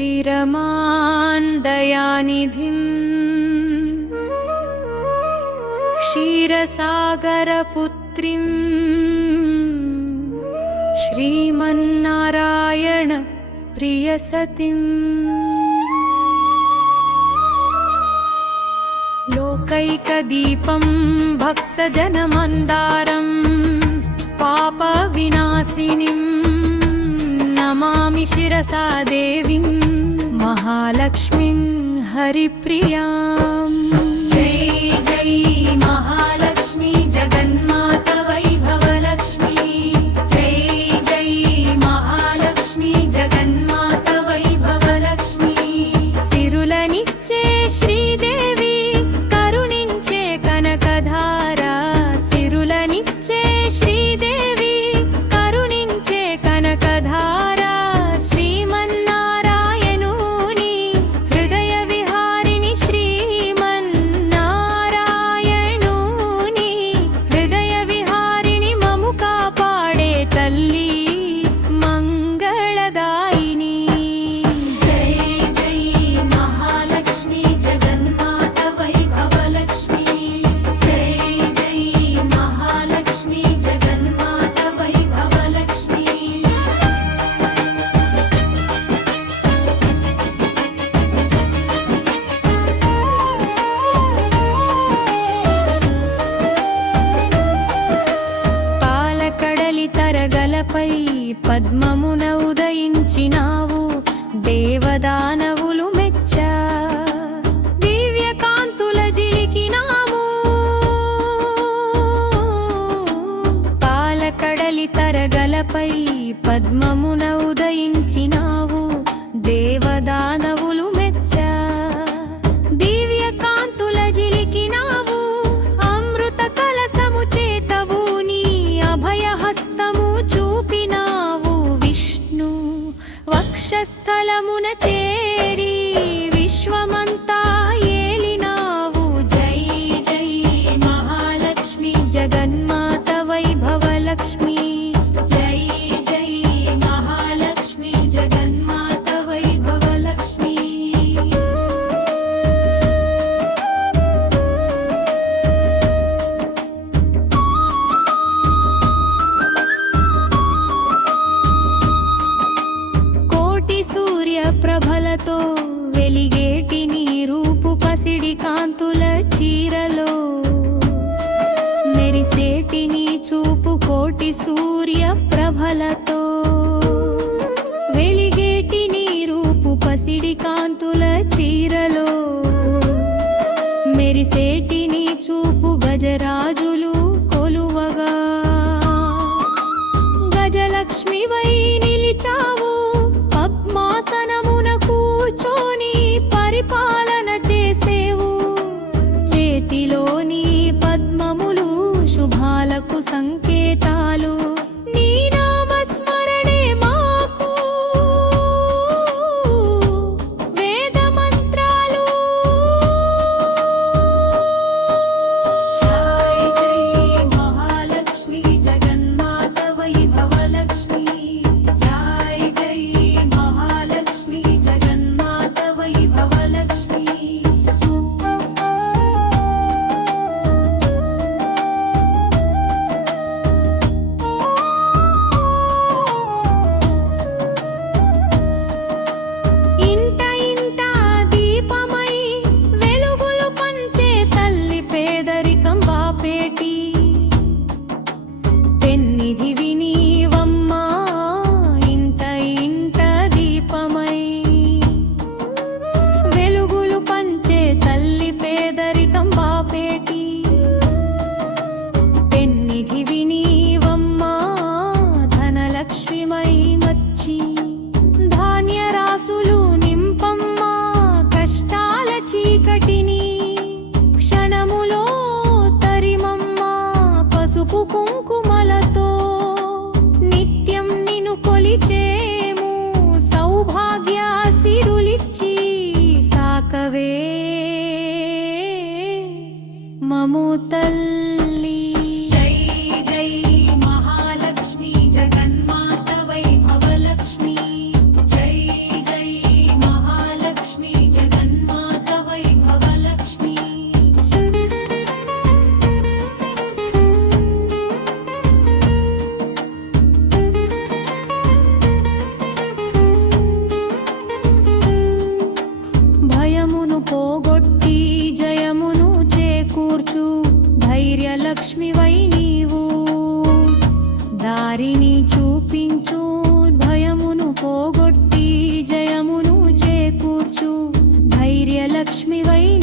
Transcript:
ीरमान्दयानिधिं क्षीरसागरपुत्रीम्। श्रीमन्नारायणप्रियसतिम् लोकैकदीपं भक्तजनमन्दारं पापविनाशिनीम्। शिरसा देवीं महालक्ष्मीं हरिप्रियाम् जय जय महालक्ष्मी जगन्मात తరగలపై పద్మమున ఉదయించినావు దేవదానవులు మెచ్చ. దివ్య కాంతుల జిలికినాము. పాలకడలి తరగలపై పద్మమున ఉదయించి వక్షస్థలమున చేరి విశ్వమంతా సూర్య ప్రభలతో వెలిగేటి నీరూపు పసిడి కాంతుల చీరలో మెరిసేటి నీ చూపు గజరాజులు కొలువగా. గజలక్ష్మివై నిలిచావు పద్మాసనమున కూర్చొని పరిపాలన చేసేవు. చేతిలోని పద్మములు శుభాలకు సంకేత े ममुतल् పోగొట్టి జయమును చేకూర్చు. ధైర్యలక్ష్మివై నీవు. దారిని చూపించు భయమును పోగొట్టి జయమును చేకూర్చు. ధైర్యలక్ష్మివై